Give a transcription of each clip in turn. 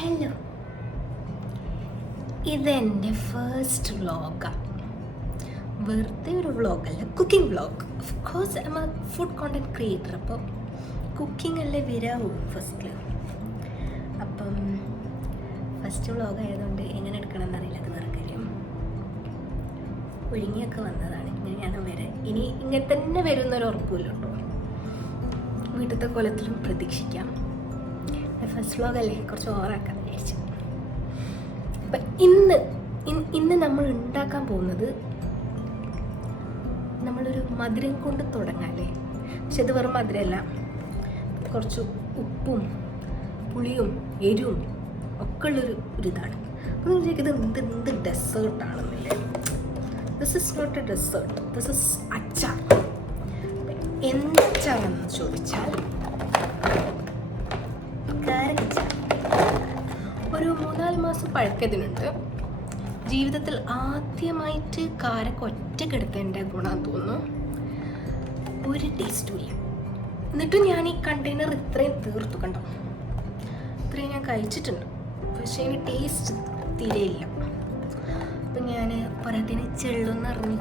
Hello, ഇതെൻ്റെ first വ്ളോഗാണ്. വെറുതെ ഒരു വ്ളോഗല്ല, cooking vlog. Of course I am a food content creator. അപ്പം കുക്കിംഗ് അല്ലേ വരാവൂ ഫസ്റ്റിൽ. അപ്പം ഫസ്റ്റ് വ്ളോഗ് ആയതുകൊണ്ട് എങ്ങനെ എടുക്കണമെന്ന് അറിയില്ല. അത് വേറെ കാര്യം. ഒഴുങ്ങിയൊക്കെ വന്നതാണ്, ഇങ്ങനെയാണ് വരാൻ. ഇനി ഇങ്ങനെ തന്നെ വരുന്നൊരു ഉറപ്പില്ല കേട്ടോ. വീട്ടിലത്തെ കൊലത്തിലും പ്രതീക്ഷിക്കാം. ഫസ്റ്റ് വ്ളോഗല്ലേ, കുറച്ച് ഓവറാക്കാൻ വിചാരിച്ചു. അപ്പം ഇന്ന് നമ്മൾ ഉണ്ടാക്കാൻ പോകുന്നത് നമ്മളൊരു മധുരം കൊണ്ട് തുടങ്ങാല്ലേ. പക്ഷെ ഇത് വെറും മധുരമല്ല, കുറച്ച് ഉപ്പും പുളിയും എരിവും ഒക്കെ ഒരിതാണ്. അപ്പോൾ നിങ്ങൾ ചോദിക്കുന്നത് എന്ത് ഡെസേർട്ടാണെന്നില്ലേ. This is not a dessert, this is achaar. എന്ത് അച്ചാറാണെന്ന് ചോദിച്ചാൽ ഒരു 3-4 മാസം പഴക്കത്തിനുണ്ട്. ജീവിതത്തിൽ ആദ്യമായിട്ട് കാരക്ക ഒറ്റക്കെടുത്തതിൻ്റെ ഗുണം തോന്നുന്നു. ഒരു ടേസ്റ്റും ഇല്ല. എന്നിട്ടും ഞാൻ ഈ കണ്ടെയ്നർ ഇത്രയും തീർത്തു കണ്ടോ. ഇത്രയും ഞാൻ കഴിച്ചിട്ടുണ്ട്, പക്ഷേ അതിന് ടേസ്റ്റ് തീരെയില്ല. അപ്പം ഞാൻ പൊറോട്ടേനെ ചെള്ളുന്ന് അറിഞ്ഞു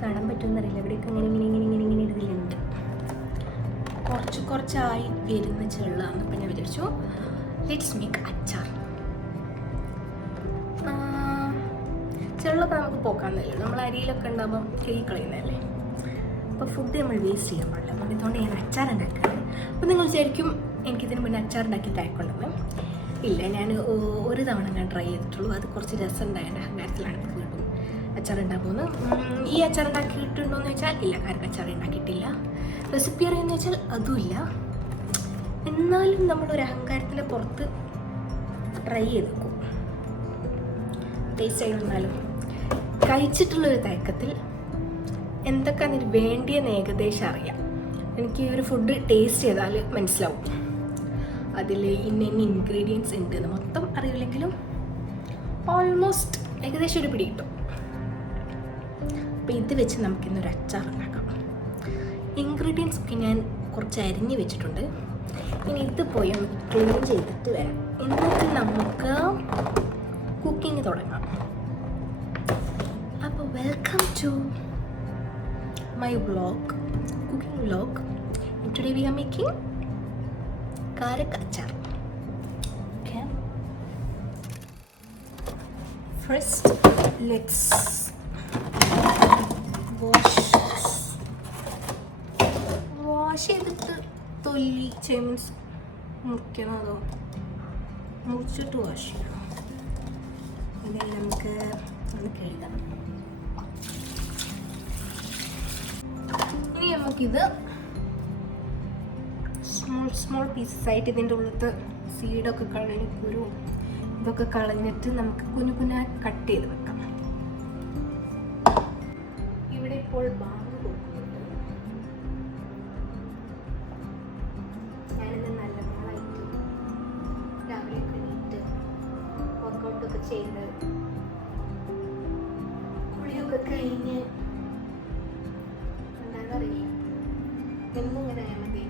കാണാൻ പറ്റുമെന്നറിയില്ല. ഇവിടെയൊക്കെ ഇങ്ങനെ ഇതിലുണ്ട്. കുറച്ചായി വരുന്ന ചെള്ളാന്ന്. അപ്പം ഞാൻ വിചാരിച്ചു ലെറ്റ്സ് മേക്ക് അച്ചാർ. ചെള്ളൊക്കെ നമുക്ക് പോക്കാന്നല്ലോ, നമ്മൾ അരിയിലൊക്കെ ഉണ്ടാകുമ്പം കഴുകി കളയുന്നതല്ലേ. അപ്പോൾ ഫുഡ് നമ്മൾ വേസ്റ്റ് ചെയ്യാൻ പാടില്ല. അപ്പം ഇതുകൊണ്ട് ഞാൻ അച്ചാർ ഉണ്ടാക്കുന്നത്. അപ്പം നിങ്ങൾ വിചാരിക്കും എനിക്കിതിന് മുന്നേ അച്ചാർ ഉണ്ടാക്കി തായ്ക്കൊണ്ടെന്ന്. ഇല്ല, ഞാൻ ഒരു തവണ ഞാൻ ട്രൈ ചെയ്തിട്ടുള്ളൂ. അത് കുറച്ച് രസം ഉണ്ടായതിൻ്റെ അഹങ്കാരത്തിലാണ് വീണ്ടും അച്ചാർ ഉണ്ടാക്കുന്നത്. ഈ അച്ചാർ ഉണ്ടാക്കിയിട്ടുണ്ടോ എന്ന് ചോദിച്ചാൽ ഇല്ല, കാരക്കച്ചാർ ഉണ്ടാക്കിയിട്ടില്ല. റെസിപ്പി അറിയുമെന്ന് വെച്ചാൽ അതുമില്ല. എന്നാലും നമ്മളൊരു അഹങ്കാരത്തിൻ്റെ പുറത്ത് ട്രൈ ചെയ്ത് നോക്കും. ടേസ്റ്റ് ആയിരുന്നാലും കഴിച്ചിട്ടുള്ളൊരു തയക്കത്തിൽ എന്തൊക്കെ അതിന് വേണ്ടിയെന്ന് ഏകദേശം അറിയാം. എനിക്ക് ഈ ഒരു ഫുഡ് ടേസ്റ്റ് ചെയ്താൽ മനസ്സിലാവും അതിൽ ഇന്ന ഇൻഗ്രീഡിയൻസ് ഉണ്ട് എന്ന്. മൊത്തം അറിയില്ലെങ്കിലും ഓൾമോസ്റ്റ് ഏകദേശം ഒരു പിടി കിട്ടും. അപ്പോൾ ഇത് വെച്ച് നമുക്കിന്നൊരു അച്ചാർ ഉണ്ടാക്കാം. ഇൻഗ്രീഡിയൻസ് ഒക്കെ ഞാൻ കുറച്ച് അരിഞ്ഞ് വെച്ചിട്ടുണ്ട്. ഇനി ഇത് പോയി ഒന്ന് ക്ലീൻ ചെയ്തിട്ട് വരാം. എന്നിട്ട് നമുക്ക് കുക്കിംഗ് തുടങ്ങാം. അപ്പോൾ welcome to my vlog, cooking vlog. Today we are making karakka achar. Okay, first let's wash ചെയ്തിട്ട് തൊല്ലി മീൻസ് മുറിക്കണം. അതോ മുറിച്ചിട്ട് വാഷ് ചെയ്യണം. അതെല്ലാം നമുക്ക് ഒന്ന് കഴുകാം. ഇനി നമുക്കിത് സ്മോൾ പീസസ് ആയിട്ട് ഇതിൻ്റെ ഉള്ളിലത്തെ സീഡൊക്കെ കളഞ്ഞ് കുരു ഇതൊക്കെ കളഞ്ഞിട്ട് നമുക്ക് കുഞ്ഞു കട്ട് ചെയ്ത് വെക്കാം. ഇവിടെ ഇപ്പോൾ ബാങ്ക് കൊടുക്കുന്നുണ്ട്. ഞാനിത് നല്ല നാളായിട്ട് രാവിലെയൊക്കെ എണീറ്റ് വർക്കൗട്ടൊക്കെ ചെയ്ത് കുളിയൊക്കെ കഴിഞ്ഞ് എന്താണെന്നറിയില്ല, എന്നും ഇങ്ങനെ ആയാൽ മതി.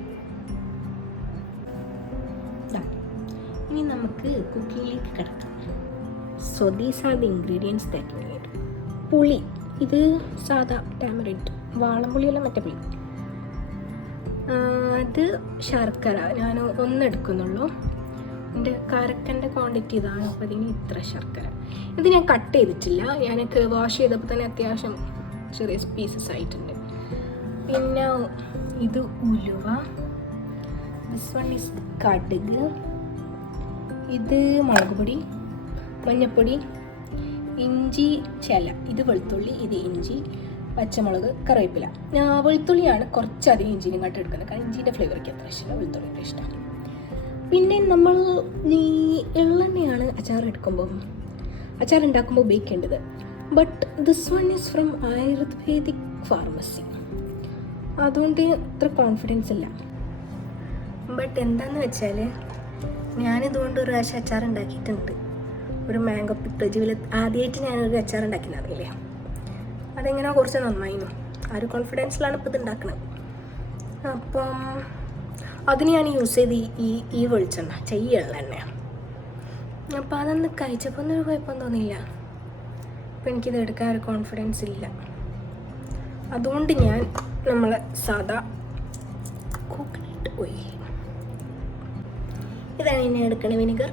ഇനി നമുക്ക് കുക്കിങ്ങിലേക്ക് കിടക്കാം. So these are the ingredients that we need. പുളി, ഇത് സാധാ ടാമറിൻഡ്, വാളംപുളിയല്ല, മറ്റേ പുളി. അത് ശർക്കര ഞാൻ ഒന്നെടുക്കുന്നുള്ളൂ. എൻ്റെ കാരക്കൻ്റെ ക്വാണ്ടിറ്റി ഇതാണ്. അപ്പോൾ അതിന് ഇത്ര ശർക്കര. ഇത് ഞാൻ കട്ട് ചെയ്തിട്ടില്ല, ഞാനൊക്കെ വാഷ് ചെയ്തപ്പോൾ തന്നെ അത്യാവശ്യം ചെറിയ പീസസ് ആയിട്ടുണ്ട്. പിന്നെ ഇത് ഉലുവ, ദിസ് വൺ ഈസ് കടുക്, ഇത് മുളക് പൊടി, മഞ്ഞൾപ്പൊടി, ഇഞ്ചി ചില, ഇത് വെളുത്തുള്ളി, ഇത് ഇഞ്ചി, പച്ചമുളക്, കറിവേപ്പില. വെളുത്തുള്ളിയാണ് കുറച്ചധികം ഇഞ്ചിനും കാട്ടി എടുക്കുന്നത്, കാരണം ഇഞ്ചിൻ്റെ ഫ്ലേവർക്ക് അത്ര ഇഷ്ടമല്ല, വെളുത്തുള്ളിൻ്റെ ഇഷ്ടമാണ്. പിന്നെ നമ്മൾ ഈ എള്ളെണ്ണയാണ് അച്ചാർ ഉണ്ടാക്കുമ്പോൾ ഉപയോഗിക്കേണ്ടത്. But this one is from ayurvedic pharmacy, അതുകൊണ്ട് അത്ര കോൺഫിഡൻസ് ഇല്ല. ബട്ട് എന്താണെന്ന് വെച്ചാൽ ഞാനിതുകൊണ്ട് ഒരു പ്രാവശ്യം അച്ചാർ ഉണ്ടാക്കിയിട്ടുണ്ട്. ഒരു മാംഗോ പിക്കിൾ. ജീവിതത്തിൽ ആദ്യമായിട്ട് ഞാനൊരു അച്ചാർ ഉണ്ടാക്കിയെന്ന് അറിയില്ലേ. അതെങ്ങനെ കുറച്ച് നന്നായിരുന്നു. ആ ഒരു കോൺഫിഡൻസിലാണ് ഇപ്പോൾ ഇത് ഉണ്ടാക്കുന്നത്. അപ്പം അതിന് ഞാൻ യൂസ് ചെയ്ത് ഈ വെളിച്ചെണ്ണ, ചെയ്യുള്ള എണ്ണയാണ്. അപ്പോൾ അതൊന്ന് കഴിച്ചപ്പോൾ ഒന്നും കുഴപ്പം തോന്നിയില്ല. അപ്പോൾ എനിക്കിത് എടുക്കാൻ ഒരു കോൺഫിഡൻസ് ഇല്ല. അതുകൊണ്ട് ഞാൻ നമ്മൾ സാദാ കോക്കനട്ട് ഓയിൽ, ഇതാണ് ഇനി എടുക്കണ വിനെഗർ,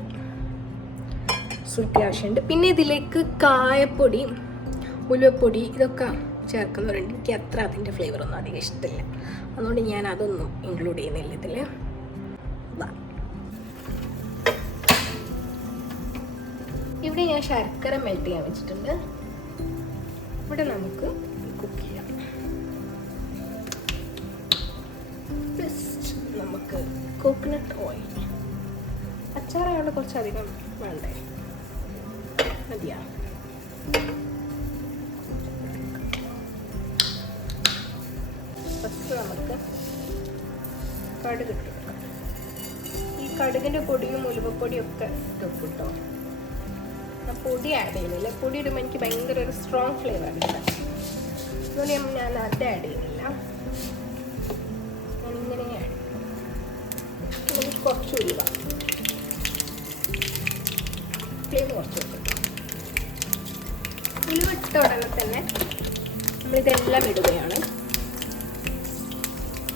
അത്യാവശ്യമുണ്ട്. പിന്നെ ഇതിലേക്ക് കായപ്പൊടി, ഉലുവപ്പൊടി ഇതൊക്കെ ചേർക്കുന്നവരുണ്ട്. എനിക്ക് അത്ര അതിൻ്റെ ഫ്ലേവറൊന്നും അധികം ഇഷ്ടമില്ല, അതുകൊണ്ട് ഞാൻ അതൊന്നും ഇൻക്ലൂഡ് ചെയ്യുന്നില്ല ഇതിൽ. ഇവിടെ ഞാൻ ശർക്കര മെൽറ്റ് ചെയ്യാൻ വെച്ചിട്ടുണ്ട്. ഇവിടെ നമുക്ക് കുക്ക് ചെയ്യാം. ജസ്റ്റ് നമുക്ക് കോക്കനട്ട് ഓയിൽ, അച്ചാറായതുകൊണ്ട് കുറച്ചധികം വേണ്ടേ, മതിയാ. ഫസ്റ്റ് നമുക്ക് കടുക് ഇട്ട് കൊടുക്കാം. ഈ കടുകിൻ്റെ പൊടിയും ഉലുവപ്പൊടിയും ഒക്കെ ഇട്ട് കേട്ടോ. ഞാൻ പൊടി ആഡ് ചെയ്യുന്നില്ല, പൊടി ഇടുമ്പോൾ എനിക്ക് ഭയങ്കര ഒരു സ്ട്രോങ് ഫ്ലേവർ ആണ്, അതുകൊണ്ട് ഞാൻ അത് ആഡ് ചെയ്യുന്നില്ല. ഞാനിങ്ങനെ ആഡ് ചെയ്യും. കുറച്ച് ഉലുവ, ഫ്ലെയിം കുറച്ച് കൊടുക്കും. ഉലുവ ഇട്ട ഉടനെ തന്നെ നമ്മളിതെല്ലാം ഇടുകയാണ്.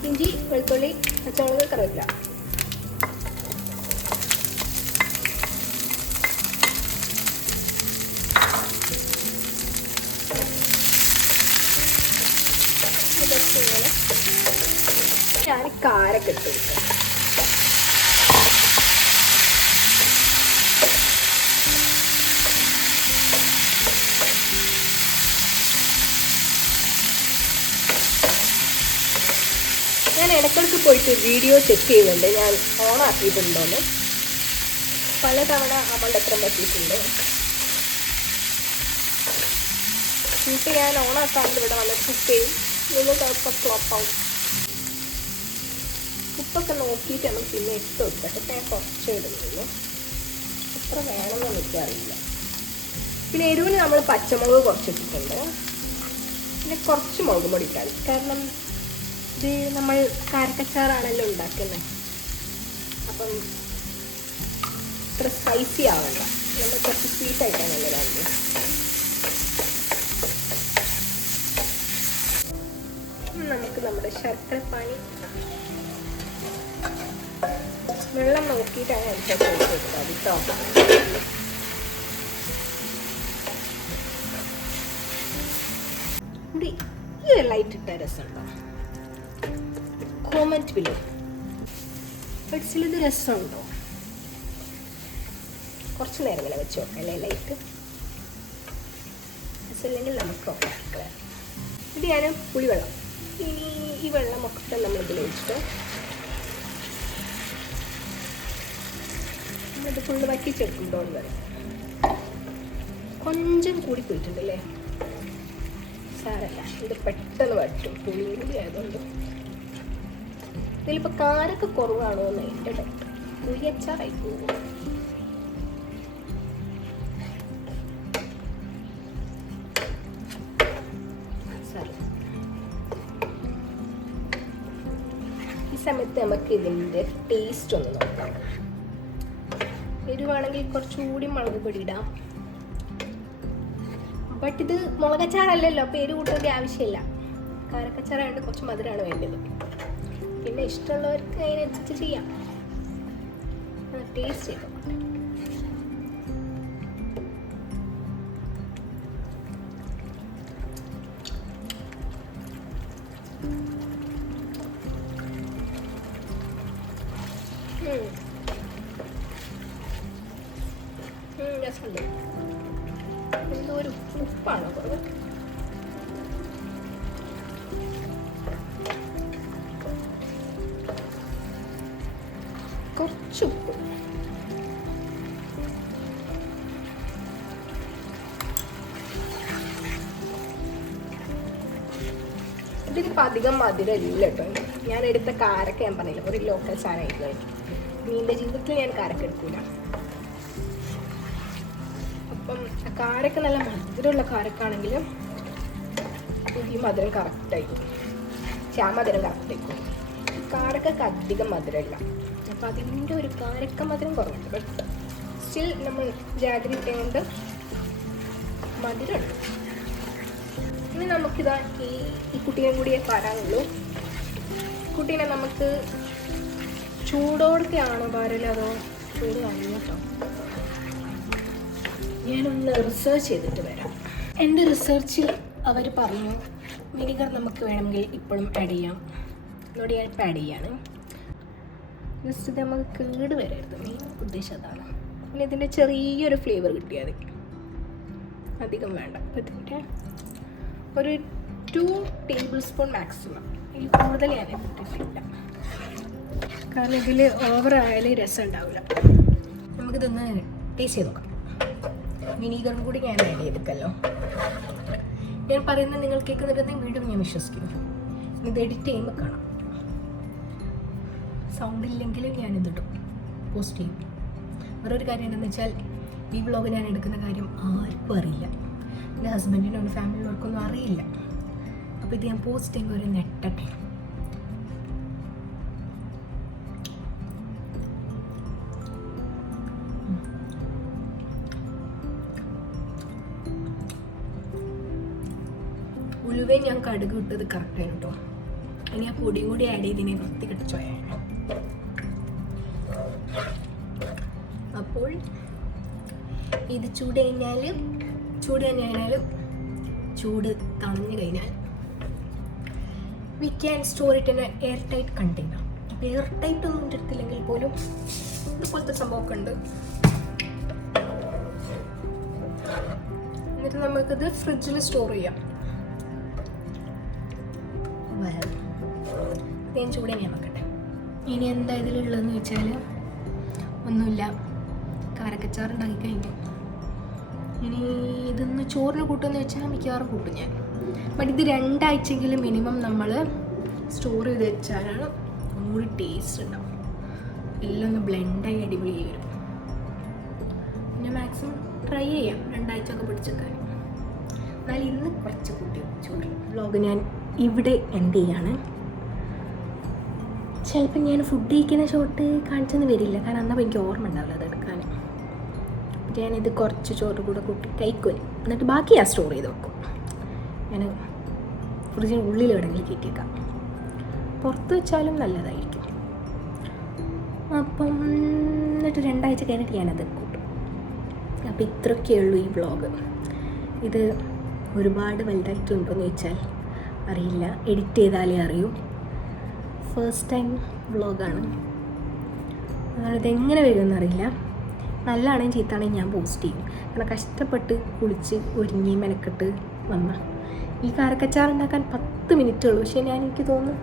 ഇഞ്ചി, വെളുത്തുള്ളി, പച്ചമുളക്, കറിവേപ്പില. ഞാൻ കാരൊക്കെ ഇട്ട് കൊടുക്കാം. ഞാൻ ഇടയ്ക്കിടയ്ക്ക് പോയിട്ട് വീഡിയോ ചെക്ക് ചെയ്യുന്നുണ്ട്, ഞാൻ ഓണാക്കിയിട്ടുണ്ടോയെന്ന്. പലതവണ നമ്മളുടെ എത്ര പറ്റിയിട്ടുണ്ട്. എന്നിട്ട് ഞാൻ ഓണാക്കാണ്ട് ഇവിടെ വന്ന് കുക്ക് ചെയ്യും. നിങ്ങൾക്ക് അപ്പം ഫ്ലോപ്പാവും. ഉപ്പൊക്കെ നോക്കിയിട്ട് നമുക്ക് പിന്നെ ഇട്ട് കൊടുക്കട്ടെ. ഇപ്പം ഞാൻ കുറച്ചേ ഇടുന്നുള്ളൂ, എത്ര വേണമെന്ന് എനിക്കറിയില്ല. പിന്നെ എരിവിന് നമ്മൾ പച്ചമുളക് കുറച്ചിട്ടിട്ടുണ്ട്. പിന്നെ കുറച്ച് മുളക് പൊടി ഇട്ടാൽ, കാരണം ഇത് നമ്മൾ കാരക്കച്ചാറാണല്ലോ ഉണ്ടാക്കുന്നത്, അപ്പം ഇത്ര സ്പൈസി ആവണ്ട, നമ്മൾ കുറച്ച് സ്വീറ്റ് ആയിട്ടാണല്ലോ വേണ്ടത്. നമുക്ക് നമ്മുടെ ശർക്കരപ്പാനി വെള്ളം നോക്കിയിട്ടാണ് അനുസരിച്ച് ഒഴിച്ച് കൊടുക്കുക കേട്ടോ. ഈ ഒരു ലൈറ്റ് ഇട്ട രസമുണ്ടോ? Comment below. ഇത് രസമുണ്ടോ? കുറച്ച് നേരം ഇങ്ങനെ വെച്ച് നോക്കാം അല്ലേ ലൈറ്റ്. രസമില്ലെങ്കിൽ നമുക്ക് ഒക്കെ. ഇത് ഞാൻ പുളിവെള്ളം, ഈ വെള്ളമൊക്കെ നമ്മളിതിൽ ഒഴിച്ചിട്ട് നമ്മളിത് ഫുള്ള് വറ്റിച്ചെടുക്കുമ്പോൾ വരെ കൊഞ്ചം കൂടി പോയിട്ടുണ്ടല്ലേ, സാരല്ല, ഇത് പെട്ടെന്ന് വറ്റും പുളി ആയതുകൊണ്ട്. ഇതിലിപ്പോൾ കാരൊക്കെ കുറവാണോ എന്ന് എൻ്റെ ഡൗട്ട്. പുളിയച്ചാറായി പോകും. ഈ സമയത്ത് നമുക്ക് ഇതിൻ്റെ ടേസ്റ്റ് ഒന്ന് നോക്കാം. എരിവാണെങ്കിൽ കുറച്ചുകൂടി മുളക് പൊടി ഇടാം. ബട്ട് ഇത് മുളകച്ചാറല്ലല്ലോ, അപ്പോൾ എരിവ് കൂട്ടേണ്ട ആവശ്യമില്ല. കാരക്കച്ചാറായതുകൊണ്ട് കുറച്ച് മധുരമാണ് വേണ്ടത്. പിന്നെ ഇഷ്ടമുള്ളവർക്ക് അതിനനുസരിച്ച് ചെയ്യാം. ടേസ്റ്റ് ചെയ്തോ. രസമുണ്ട്. എന്തോ ഒരു ഉപ്പാണോ കുറവ്? കുറച്ച് ഉപ്പ്. ഇതിലിപ്പോൾ അധികം മധുരം ഇല്ല കേട്ടോ. ഞാൻ എടുത്ത കാരക്ക ഞാൻ പറഞ്ഞില്ല, ഒരു ലോക്കൽ സാധനമായിട്ട്. നീൻ്റെ ജീവിതത്തിൽ ഞാൻ കാരക്ക എടുക്കില്ല. അപ്പം കാരക്ക നല്ല മധുരമുള്ള കാരക്കാണെങ്കിലും ഈ മധുരം കറക്റ്റായിരിക്കും. മധുരം കറക്റ്റായിരിക്കും. കാരക്കൊക്കെ അധികം മധുരമില്ല, അപ്പം അതിൻ്റെ ഒരു കാരക്ക മധുരം കുറവുണ്ട്. ബട്ട് സ്റ്റിൽ നമ്മൾ ജാഗ്രി ഇട്ടുകൊണ്ട് മധുരമുണ്ട്. ഇനി നമുക്കിതാ ഈ കുട്ടീനെ കൂടിയേ പാരാനുള്ളൂ. കുട്ടീനെ നമുക്ക് ചൂടോടൊക്കെയാണോ പാരല് അതോ ചൂട് കഴിഞ്ഞിട്ടോ? ഞാനൊന്ന് റിസർച്ച് ചെയ്തിട്ട് വരാം. എൻ്റെ റിസർച്ചിൽ അവർ പറഞ്ഞു വിനിഗർ നമുക്ക് വേണമെങ്കിൽ ഇപ്പോഴും ആഡ് ചെയ്യാം. എന്നോട് ഞാൻ ഇപ്പം ആഡ് ചെയ്യാണ്. ജസ്റ്റ് ഇത് നമുക്ക് കേട് വരരുത്, മെയിൻ ഉദ്ദേശം അതാണ്. പിന്നെ ഇതിൻ്റെ ചെറിയൊരു ഫ്ലേവർ കിട്ടിയാൽ മതി, അധികം വേണ്ട. അപ്പോൾ ഇതിൻ്റെ ഒരു 2 ടേബിൾ സ്പൂൺ മാക്സിമം, ഇതിൽ കൂടുതൽ ഞാൻ ഇട്ടിട്ടില്ല, കാരണം ഇതിൽ ഓവർ ആയാലും രസം ഉണ്ടാവില്ല. നമുക്കിതൊന്ന് ടേസ്റ്റ് ചെയ്ത് നോക്കാം. വിനീഗറും കൂടി ഞാൻ ആഡ് ചെയ്തിട്ടല്ലോ. ഞാൻ പറയുന്നത് നിങ്ങൾ കേൾക്കുന്നുണ്ടെങ്കിൽ വീണ്ടും ഞാൻ വിശ്വസിക്കുന്നു. ഇത് എഡിറ്റ് ചെയ്യുമ്പോൾ കാണാം. സൗണ്ട് ഇല്ലെങ്കിലും ഞാനിതിടും, പോസ്റ്റ് ചെയ്യും. വേറൊരു കാര്യം എന്താണെന്ന് വെച്ചാൽ ഈ വ്ളോഗ് ഞാൻ എടുക്കുന്ന കാര്യം ആർക്കും അറിയില്ല. എൻ്റെ ഹസ്ബൻഡിനോട് ഫാമിലിയിലോർക്കൊന്നും അറിയില്ല. അപ്പോൾ ഇത് ഞാൻ പോസ്റ്റ് ചെയ്യുമ്പോൾ ഒരു നെട്ടട്ടെ. ഉലുവയും ഞാൻ കടുക് ഇട്ടത് കറക്റ്റാണ് കേട്ടോ. ഇനി ആ പൊടിയും കൂടി ആഡ് ചെയ്തിനെ വൃത്തി കെട്ടിച്ചോയാണ്. അപ്പോൾ ഇത് ചൂട് തണഞ്ഞു കഴിഞ്ഞാൽ we can store it in A air tight container. അപ്പോൾ എയർ ടൈറ്റ് ഒന്നും എടുത്തില്ലെങ്കിൽ പോലും ഇതുപോലത്തെ സംഭവമൊക്കെ ഉണ്ട്. എന്നിട്ട് നമുക്കിത് ഫ്രിഡ്ജിൽ സ്റ്റോർ ചെയ്യാം. ഞാൻ ചൂട് ഞാൻ വെക്കട്ടെ. ഇനി എന്താ ഇതിലുള്ളതെന്ന് വെച്ചാൽ ഒന്നുമില്ല, കാരക്കച്ചാറുണ്ടാക്കി കഴിഞ്ഞു. ഇനി ഇതൊന്ന് ചോറിന് കൂട്ടുമെന്ന് വെച്ചാൽ മിക്കവാറും കൂട്ടും ഞാൻ. ബട്ട് ഇത് 2 ആഴ്ചയെങ്കിലും മിനിമം നമ്മൾ സ്റ്റോർ ചെയ്ത് വെച്ചാലാണ് ഒന്നുകൂടി ടേസ്റ്റ് ഉണ്ടാവും. എല്ലാം ഒന്ന് ബ്ലെൻഡായി അടിപൊളിയായി വരും. പിന്നെ മാക്സിമം ട്രൈ ചെയ്യാം 2 ആഴ്ചയൊക്കെ പിടിച്ചെക്കാൻ. എന്നാൽ ഇന്ന് കുറച്ച് കൂട്ടി ചോറ്. വ്ളോഗ് ഞാൻ ഇവിടെ എൻഡ് ചെയ്യാണ്. ചിലപ്പോൾ ഞാൻ ഫുഡ് കഴിക്കുന്ന ഷോട്ട് കാണിച്ചെന്ന് വരില്ല, കാരണം എന്നാൽ എനിക്ക് ഓർമ്മ ഉണ്ടാവില്ല അതെടുക്കാൻ. ഞാനിത് കുറച്ച് ചോറ് കൂടെ കൂട്ടി കഴിക്കും, എന്നിട്ട് ബാക്കി ഞാൻ സ്റ്റോർ ചെയ്ത് വെക്കും. ഞാൻ ഫ്രിഡ്ജിന് ഉള്ളിൽ എവിടെയെങ്കിലും കയറ്റിയേക്കാം. പുറത്ത് വെച്ചാലും നല്ലതായിരിക്കും. അപ്പം എന്നിട്ട് 2 ആഴ്ച കഴിഞ്ഞിട്ട് ഞാനത് കൂട്ടും. അപ്പോൾ ഇത്രയൊക്കെയുള്ളൂ ഈ വ്ളോഗ്. ഇത് ഒരുപാട് വലുതായിട്ടുണ്ടോയെന്ന് ചോദിച്ചാൽ അറിയില്ല, എഡിറ്റ് ചെയ്താലേ അറിയൂ. ഫസ്റ്റ് ടൈം വ്ളോഗാണ്, ഇതെങ്ങനെ വരുമെന്ന് അറിയില്ല. നല്ലതാണെങ്കിൽ ചീത്താണെങ്കിൽ ഞാൻ പോസ്റ്റ് ചെയ്യും, കാരണം കഷ്ടപ്പെട്ട് കുളിച്ച് ഒരുങ്ങി മെനക്കെട്ട് വന്ന ഈ കാരക്കച്ചാർ ഉണ്ടാക്കാൻ 10 മിനിറ്റേ ഉള്ളൂ. പക്ഷേ എനിക്ക് തോന്നുന്നു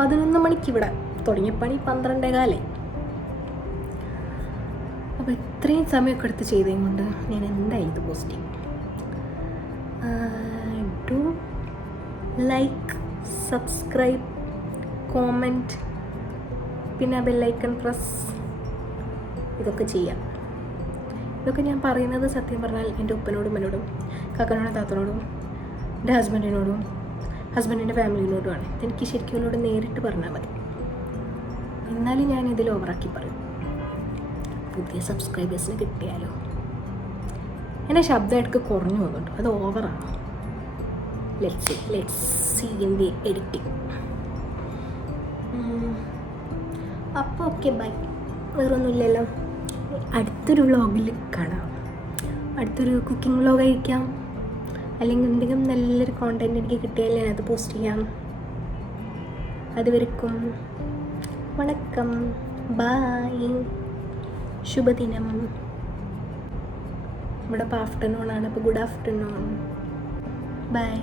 11 മണിക്ക് ഇവിടെ തുടങ്ങിയ പണി 12:15. അപ്പോൾ ഇത്രയും സമയമൊക്കെ എടുത്ത് ചെയ്തതും കൊണ്ട് ഞാൻ എന്തായാലും ഇത് പോസ്റ്റ് ചെയ്യും. ഡു ലൈക്ക്, സബ്സ്ക്രൈബ്, കോമെൻറ്റ്, പിന്നെ ബെല്ലൈക്കൺ പ്രസ്, ഇതൊക്കെ ചെയ്യാം. ഇതൊക്കെ ഞാൻ പറയുന്നത് സത്യം പറഞ്ഞാൽ എൻ്റെ ഉപ്പനോടും എന്നോടും കാക്കനോടും താത്തനോടും എൻ്റെ ഹസ്ബൻഡിൻ്റെ ഫാമിലിനോടുമാണ്. എനിക്ക് ശരിക്കും എന്നോട് നേരിട്ട് പറഞ്ഞാൽ മതി. എന്നാലും ഞാൻ ഇതിൽ ഓവറാക്കി പറയും. പുതിയ സബ്സ്ക്രൈബേഴ്സിന് കിട്ടിയാലോ. എൻ്റെ ശബ്ദം ഇടയ്ക്ക് കുറഞ്ഞു പോകുന്നുണ്ട്, അത് ഓവറാണ്. Let's see in the editing. അപ്പോൾ ഓക്കെ, ബൈ. വേറൊന്നുമില്ലല്ലോ. അടുത്തൊരു വ്ളോഗിൽ കാണാം. അടുത്തൊരു കുക്കിംഗ് വ്ളോഗ് അയക്കാം, അല്ലെങ്കിൽ എന്തെങ്കിലും നല്ലൊരു കോണ്ടൻറ്റ് എനിക്ക് കിട്ടിയാൽ ഞാനത് പോസ്റ്റ് ചെയ്യാം. അതുവരെക്കും വണക്കം, ബായ്, ശുഭദിനം. ഇവിടെ ഇപ്പോൾ ആഫ്റ്റർനൂൺ ആണ്, അപ്പോൾ ഗുഡ് ആഫ്റ്റർനൂൺ, ബൈ.